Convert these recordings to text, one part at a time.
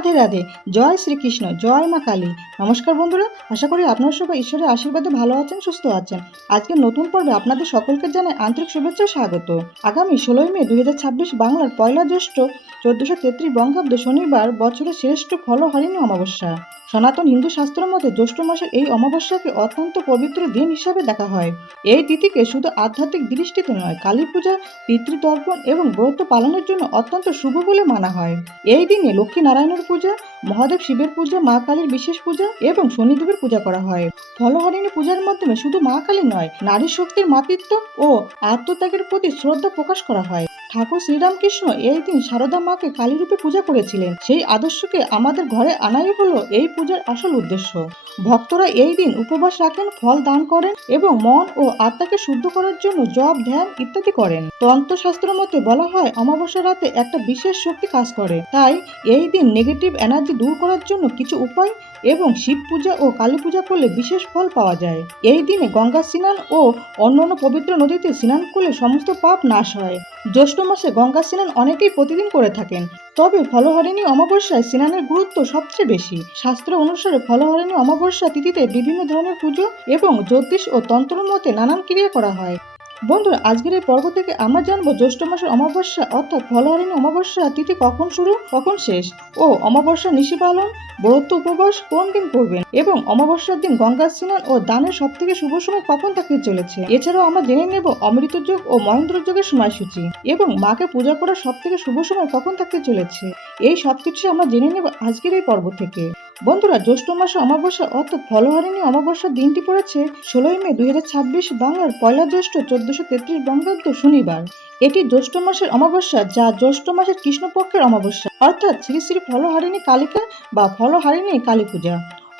রাধে রাধে। জয় শ্রীকৃষ্ণ, জয় মা কালী। নমস্কার বন্ধুরা, আশা করি আপনারা সবাই ঈশ্বরের আশীর্বাদে ভালো আছেন, সুস্থ আছেন। আজকের নতুন পর্বে আপনাদের সকলকে জানাই আন্তরিক শুভেচ্ছা ও স্বাগত। আগামী 16 মে 2026 বাংলার পয়লা জ্যৈষ্ঠ 1433 বঙ্গাব্দ শনিবার বছরের শ্রেষ্ঠ ফলহারিণী অমাবস্যা। সনাতন হিন্দু শাস্ত্র মতে জ্যৈষ্ঠ মাসের এই অমাবস্যাকে অত্যন্ত পবিত্র দিন হিসাবে দেখা হয়। এই তিথিকে শুধু আধ্যাত্মিক দৃষ্টিতে নয়, কালী পূজা, পিতৃতর্পণ এবং ব্রত পালনের জন্য অত্যন্ত শুভ বলে মানা হয়। এই দিনে লক্ষ্মী নারায়ণের পূজা, মহাদেব শিবের পূজা, মা কালীর বিশেষ পূজা এবং শনিদেবের পূজা করা হয়। ফলহারিণী পূজার মাধ্যমে শুধু মা কালী নয়, নারী শক্তির মাতৃত্ব ও আত্মত্যাগের প্রতি শ্রদ্ধা প্রকাশ করা হয়। ঠাকুর শ্রীরামকৃষ্ণ এই দিন সারদা মাকে কালী রূপে পূজা করেছিলেন। সেই আদর্শকে আমাদের ঘরে আনাই হলো এই পূজার আসল উদ্দেশ্য। ভক্তরা এই দিন উপবাস রাখেন, ফল দান করেন এবং মন ও আত্মাকে শুদ্ধ করার জন্য জপ, ধ্যান ইত্যাদি করেন। তন্ত্রশাস্ত্র মতে বলা হয় অমাবস্যা রাতে একটা বিশেষ শক্তি কাজ করে। তাই এই দিন নেগেটিভ এনার্জি দূর করার জন্য কিছু উপায় এবং শিব পূজা ও কালী পূজা করলে বিশেষ ফল পাওয়া যায়। এই দিনে গঙ্গা স্নান ও অন্যান্য পবিত্র নদীতে স্নান করলে সমস্ত পাপ নাশ হয়। জ্যৈষ্ঠ মাসে গঙ্গা স্নান অনেকেই প্রতিদিন করে থাকেন, তবে ফলহারিণী অমাবস্যায় স্নানের গুরুত্ব সবচেয়ে বেশি। শাস্ত্র অনুসারে ফলহারিণী অমাবস্যা তিথিতে বিভিন্ন ধরনের পুজো এবং জ্যোতিষ ও তন্ত্র মতে নানান ক্রিয়া করা হয়। বন্ধুরা, আজকের এই পর্ব থেকে আমরা জানবো জ্যৈষ্ঠ মাসের অমাবস্যা অর্থাৎ ফলহারিণী অমাবস্যা তিথি কখন শুরু, কখন শেষ, ও অমাবস্যা নিশি পালন, ব্রত উপবাস কোন দিন করবেন এবং অমাবস্যার দিন গঙ্গা স্নান ও দানের সব থেকে শুভ সময় কখন থাকতে চলেছে। এছাড়াও আমরা জেনে নেব অমৃত যোগ ও মহেন্দ্র যোগের সময়সূচি এবং মাকে পূজা করার সব থেকে শুভ সময় কখন থাকতে চলেছে। এই সবকিছু আমরা জেনে নেব আজকের এই পর্ব থেকে। বন্ধুরা, জ্যৈষ্ঠ মাসে অমাবস্যা অর্থাৎ ফলহারিণী অমাবস্যার দিনটি পড়েছে 16 মে 2026 বাংলার পয়লা জ্যৈষ্ঠ 1433 বঙ্গাব্দ শনিবার। এটি জ্যৈষ্ঠ মাসের অমাবস্যা, যা জ্যৈষ্ঠ মাসের কৃষ্ণপক্ষের অমাবস্যা অর্থাৎ শ্রী শ্রী ফলহারিণী কালিকা বা ফলহারিণী কালী পূজা।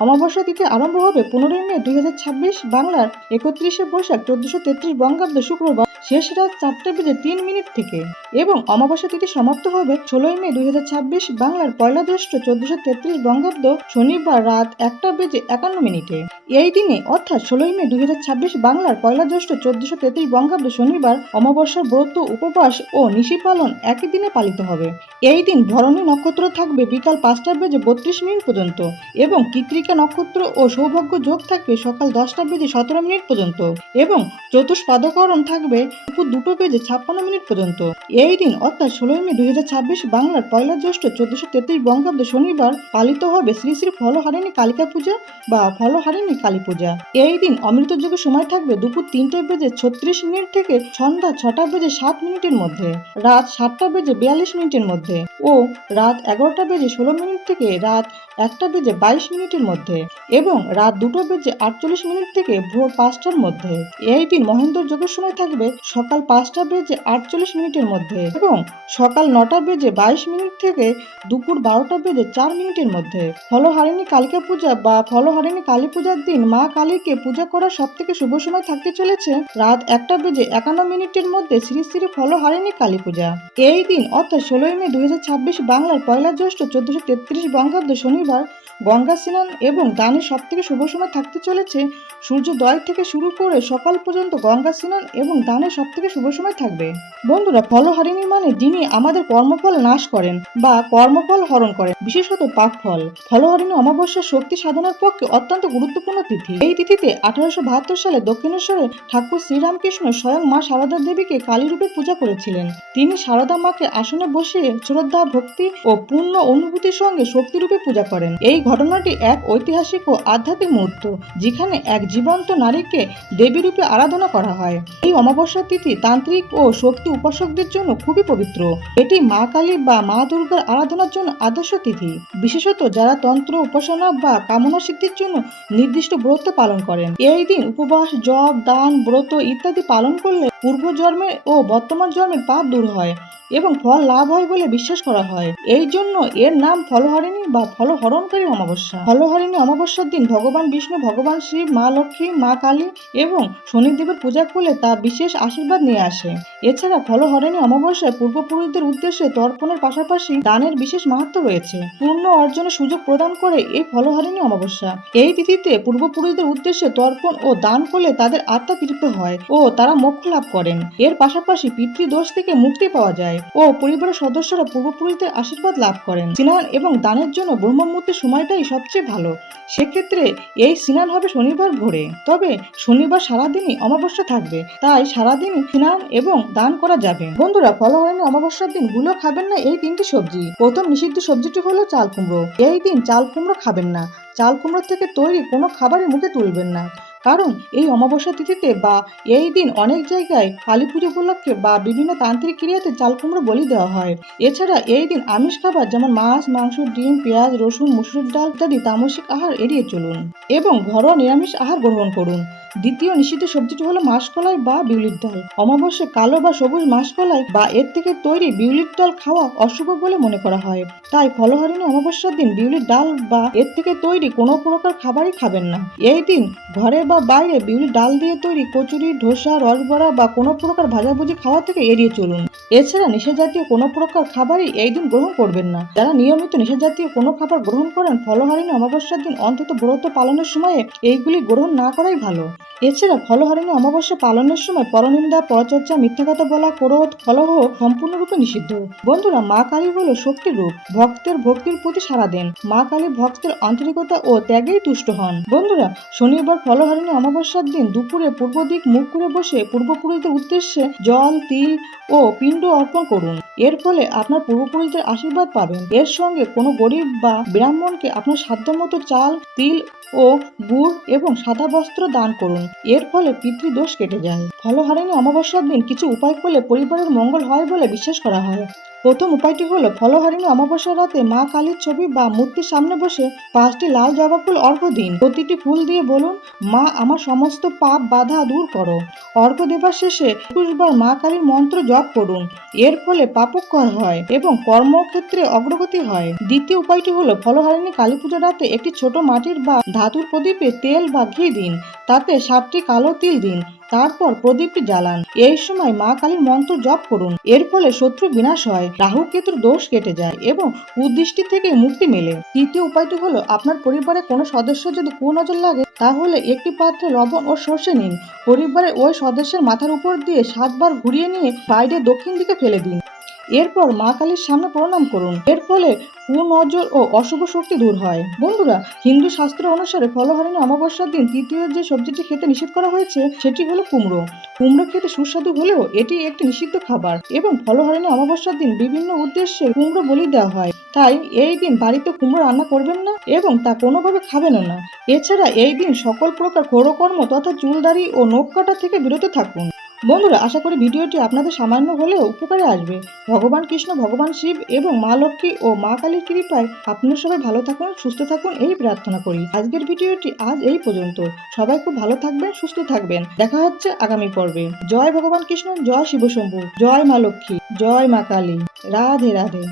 অমাবস্যা তিথি আরম্ভ হবে 15 মে 2026 বাংলার 31শে বৈশাখ 1433 বঙ্গাব্দ শুক্রবার শেষ রাত 4:03 থেকে এবং অমাবস্যা তিথি সমাপ্ত হবে 16 মে 2026 বাংলার পয়লা জ্যৈষ্ঠ 1433 বঙ্গাব্দ শনিবার রাত 1:51। এই দিনে অর্থাৎ 16 মে 2026 বাংলার পয়লা জ্যৈষ্ঠ 1433 বঙ্গাব্দ শনিবার অমাবস্যার ব্রত, উপবাস ও নিশি পালন একই দিনে পালিত হবে। এই দিন ভরণী নক্ষত্র থাকবে বিকাল 5:32 পর্যন্ত এবং কৃত্রিকা নক্ষত্র ও সৌভাগ্য যোগ থাকবে সকাল 10:17 পর্যন্ত এবং চতুষ্পাদকরণ থাকবে দুপুর 2:56 পর্যন্ত। এই দিন অর্থাৎ 16 মে 2026 বাংলার পয়লা জ্যৈষ্ঠ 1433 বঙ্গাব্দ শনিবার পালিত হবে শ্রী শ্রী ফলহারিণী কালিকা পূজা বা ফলহারিণী কালী পূজা। এই দিন অমৃত যোগের সময় থাকবে দুপুর 3:36 থেকে সন্ধ্যা 6:07 মধ্যে, রাত 7:42 মধ্যে ও রাত 11:16 থেকে রাত 1:22 মধ্যে এবং রাত 2:48 থেকে ভোর 5টার মধ্যে। এই দিন মহেন্দ্র যোগের সময় থাকবে সকাল 5:48 মধ্যে এবং সকাল 9:22 থেকে দুপুর 12:04 মধ্যে। ফলহারিণী কালিকা পূজা বা ফলহারিণী কালী পূজার দিন মা কালীকে পূজা করার সব থেকে শুভ সময় থাকতে চলেছে রাত 1:51 মধ্যে শ্রী শ্রী ফলহারিণী কালী পূজা। এই দিন অর্থাৎ 16 মে 2026 বাংলার পয়লা জ্যৈষ্ঠ 1433 বঙ্গাব্দ শনিবার গঙ্গা স্নান এবং দানের সব থেকে শুভ সময় থাকতে চলেছে সূর্যোদয় থেকে শুরু করে সকাল পর্যন্ত গঙ্গা স্নান এবং দানের সব থেকে শুভ সময় থাকবে। বন্ধুরা, ফলহারিণী মানে যিনি আমাদের কর্মফল নাশ করেন বা কর্মফল হরণ করেন, বিশেষত পাপ ফল। ফলহারিণী অমাবস্যা শক্তি সাধনার পক্ষে অত্যন্ত গুরুত্বপূর্ণ তিথি। এই তিথিতে 1872 সালে দক্ষিণেশ্বরে ঠাকুর শ্রীরামকৃষ্ণ স্বয়ং মা সারদা দেবীকে কালী রূপে পূজা করেছিলেন। তিনি সারদা মাকে আসনে বসিয়ে শ্রদ্ধা, ভক্তি ও পূর্ণ অনুভূতির সঙ্গে শক্তিরূপে পূজা করেন। এই ঘটনাটি এক ঐতিহাসিক ও আধ্যাত্মিক মুহূর্ত, যেখানে এক জীবন্ত নারীকে দেবী রূপে আরাধনা করা হয়। এই অমাবস্যা তিথি তান্ত্রিক ও শক্তি উপাসকদের জন্য খুবই পবিত্র। এটি মা কালী বা মা দুর্গার আরাধনার জন্য আদর্শ তিথি, বিশেষত যারা তন্ত্র উপাসনা বা কামনা সিদ্ধির জন্য নির্দিষ্ট ব্রত পালন করেন। এই দিন উপবাস, জপ, দান, ব্রত ইত্যাদি পালন করলে পূর্ব জন্মের ও বর্তমান জন্মের পাপ দূর হয় এবং ফল লাভ হয় বলে বিশ্বাস করা হয়। এই জন্য এর নাম ফলহারিণী বা ফলহরণকারী অমাবস্যা। ফলহারিণী অমাবস্যার দিন ভগবান বিষ্ণু, ভগবান শিব, মা লক্ষ্মী, মা কালী এবং শনিদেবের পূজা করলে তা বিশেষ আশীর্বাদ নিয়ে আসে। এছাড়া ফলহারিণী অমাবস্যায় পূর্বপুরুষদের উদ্দেশ্যে তর্পণের পাশাপাশি দানের বিশেষ মাহাত্ম্য রয়েছে। পূর্ণ অর্জনের সুযোগ প্রদান করে এই ফলহারিণী অমাবস্যা। এই তিথিতে পূর্বপুরুষদের উদ্দেশ্যে তর্পণ ও দান করলে তাদের আত্মা তৃপ্ত হয় ও তারা মোক্ষ লাভ করেন। এর পাশাপাশি পিতৃদোষ থেকে মুক্তি পাওয়া যায়। ও পরিবারের সদস্যরা পূর্বপুরুষদের আশীর্বাদ লাভ করেন। স্নান এবং দানের জন্য ব্রহ্মমুহূর্তের সময়টাই সবচেয়ে ভালো। সেক্ষেত্রে এই স্নান হবে শনিবার ভোরে। তবে শনিবার সারাদিনই অমাবস্যা থাকবে, তাই সারাদিনই স্নান এবং দান করা যাবে। বন্ধুরা, ফলহারিণী অমাবস্যার দিন ভুলেও খাবেন না এই 3টি সবজি। প্রথম নিষিদ্ধ সবজিটি হলো চাল কুমড়ো। এই দিন চাল কুমড়ো খাবেন না। চাল কুমড়ো থেকে তৈরি কোনো খাবারই মুখে তুলবেন না, কারণ এই অমাবস্যা তিথিতে বা এই দিন অনেক জায়গায় কালী পুজো উপলক্ষে বা বিভিন্ন তান্ত্রিক ক্রিয়াতে চাল কুমড়ো বলি দেওয়া হয়। এছাড়া এই দিন আমিষ খাবার যেমন মাছ, মাংস, ডিম, পেঁয়াজ, রসুন, মুসুরির ডাল ইত্যাদি তামসিক আহার এড়িয়ে চলুন এবং ঘরোয়া নিরামিষ আহার গ্রহণ করুন। দ্বিতীয় নিষিদ্ধ সবজিটি হলো মাসকলাই বা বিউলির ডাল। অমাবস্যায় কালো বা সবুজ মাসকলাই বা এর থেকে তৈরি বিউলির ডাল খাওয়া অশুভ বলে মনে করা হয়। তাই ফলহারিণী অমাবস্যার দিন বিউলির ডাল বা এর থেকে তৈরি কোনো প্রকার খাবারই খাবেন না। এই দিন ঘরে বা বাইরে বিউলির ডাল দিয়ে তৈরি কচুরি, ধোসা, রসবড়া বা কোনো প্রকার ভাজাভুজি খাওয়া থেকে এড়িয়ে চলুন। এছাড়া নেশাজাতীয় কোনো প্রকার খাবারই এই দিন গ্রহণ করবেন না। যারা নিয়মিত নেশাজাতীয় কোনো খাবার গ্রহণ করেন, ফলহারিণী অমাবস্যার দিন অন্তত ব্রত পালনের সময়ে এইগুলি গ্রহণ না করাই ভালো। এছাড়া ফলহারিণী অমাবস্যা পালনের সময় পরনিন্দা, পরচর্চা, মিথ্যা কথা বলা, ক্রোধ, কলহ সম্পূর্ণরূপে নিষিদ্ধ। বন্ধুরা, মা কালী হলো শক্তির রূপ। ভক্তের ভক্তির প্রতি সাড়া দেন। মা কালী ভক্তের আন্তরিকতা ও ত্যাগেই তুষ্ট হন। বন্ধুরা, শনিবার ফলহারিণী অমাবস্যার দিন দুপুরে পূর্ব দিক মুখ করে বসে পূর্বপুরুষদের উদ্দেশ্যে জল, তিল ও পিণ্ড অর্পণ করুন। এর ফলে আপনার পূর্বপুরুষদের আশীর্বাদ পাবেন। এর সঙ্গে কোনো গরিব বা ব্রাহ্মণকে আপনার সাধ্যমতো চাল, তিল ও গুড় এবং সাদা বস্ত্র দান করুন। এর ফলে পিতৃদোষ কেটে যায়। ফলহারিণী অমাবস্যার দিন কিছু উপায় করলে পরিবারের মঙ্গল হয় বলে বিশ্বাস করা হয়। প্রথম উপায়টি হলো ফলহারিণী অমাবস্যার রাতে মা কালীর ছবি বা মূর্তির সামনে বসে 5টি লাল জবা ফুল অর্ঘ্য দিন। প্রতিটি ফুল দিয়ে বলুন, মা আমার সমস্ত পাপ বাধা দূর করো। অর্ঘ্য দেবার শেষে 21 বার মা কালীর মন্ত্র জপ করুন। এর ফলে পাপক্ষয় হয় এবং কর্মক্ষেত্রে অগ্রগতি হয়। দ্বিতীয় উপায়টি হলো ফলহারিণী কালী পুজোর রাতে একটি ছোট মাটির বা ধাতুর প্রদীপে তেল বা ঘি দিন। তাতে 7টি কালো তিল দিন। তারপর প্রদীপটি জ্বালান। এই সময় মা কালীর মন্ত্র জপ করুন। এর ফলে শত্রু বিনাশ হয়, রাহু কেতুর দোষ কেটে যায় এবং কুদৃষ্টি থেকে মুক্তি মেলে। তৃতীয় উপায়টি হলো আপনার পরিবারের কোনো সদস্য যদি কুনজর লাগে, তাহলে একটি পাত্রে লবণ ও সর্ষে নিন। পরিবারের ওই সদস্যের মাথার উপর দিয়ে 7 বার ঘুরিয়ে নিয়ে বাইরে দক্ষিণ দিকে ফেলে দিন। এরপর মা কালীর সামনে প্রণাম করুন। এর ফলে কুনজর ও অশুভ শক্তি দূর হয়। বন্ধুরা, হিন্দু শাস্ত্র অনুসারে ফলহারিণী অমাবস্যার দিন তৃতীয় যে সবজিটি খেতে নিষেধ করা হয়েছে সেটি হলো কুমড়ো। কুমড়ো খেতে সুস্বাদু হলেও এটি একটি নিষিদ্ধ খাবার এবং ফলহারিণী অমাবস্যার দিন বিভিন্ন উদ্দেশ্যে কুমড়ো বলি দেওয়া হয়। তাই এই দিন বাড়িতে কুমড়ো রান্না করবেন না এবং তা কোনোভাবে খাবেন না। এছাড়া এই দিন সকল প্রকার ঘোরকর্ম তথা চুলদাড়ি ও নখ কাটা থেকে বিরত থাকুন। বন্ধুরা, আশা করি ভিডিওটি আপনাদের সামান্য হলেও উপকারে আসবে। ভগবান কৃষ্ণ, ভগবান শিব এবং মা লক্ষ্মী ও মা কালীর কৃপায় আপনারা সবাই ভালো থাকুন, সুস্থ থাকুন এই প্রার্থনা করি। আজকের ভিডিওটি আজ এই পর্যন্ত। সবাই খুব ভালো থাকবেন, সুস্থ থাকবেন। দেখা হচ্ছে আগামী পর্বে। জয় ভগবান কৃষ্ণ, জয় শিব শম্ভু, জয় মা লক্ষ্মী, জয় মা কালী। রাধে রাধে।